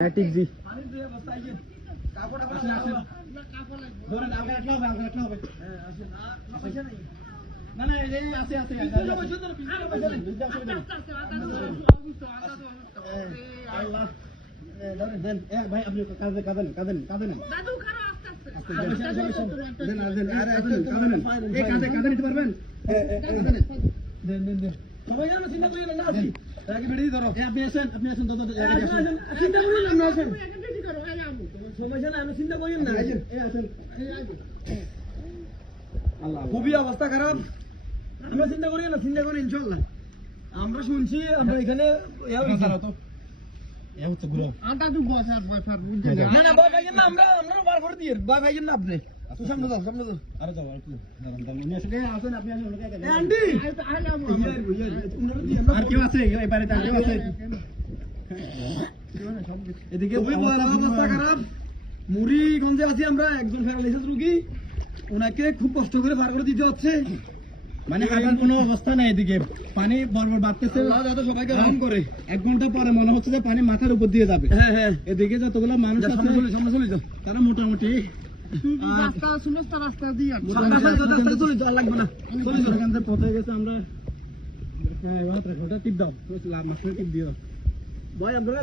ঠিক জি ভাই আপনি কাঁদেন নিতে পারবেন সবাই জানো চিন্তা করি না আসি আগে বেড়ে ধরো আপনি আসেন চিন্তা করি না আসেন সমস্যা না আমি চিন্তা করি না আসেন আল্লাহ খুবই অবস্থা খারাপ আমরা চিন্তা করি না চিন্তা করি ইনশাআল্লাহ আমরা শুনছি আমরা এখানে আমরা বার করে দিয়ে ভয় ভাইয়েন না আপনি সামনে যাও আরে যাও আসেন আপনি আন্টি আর কেউ আছে এই বাড়িতে কেউ আছে এদিকে অবস্থা খারাপ মুড়িগঞ্জে আছি আমরা একজন প্যারালাইসিস রোগী ওনাকে খুব কষ্ট করে বার করে দিতে হচ্ছে মানে হাঁটার কোনো অবস্থা নাই এদিকে পানি বরবর বাড়তেছে যাতে সবাইকে রহম করে 1 ঘন্টা পরে মনে হচ্ছে যে পানি মাথার উপর দিয়ে যাবে হ্যাঁ এদিকে যতগুলো মানুষ আছে সামনে চলে যাও তারা মোটামুটি রাস্তা দিয়ে লাগবে না পথে গেছে আমরা টিপ দাও টিপ দিও ভাই আপনারা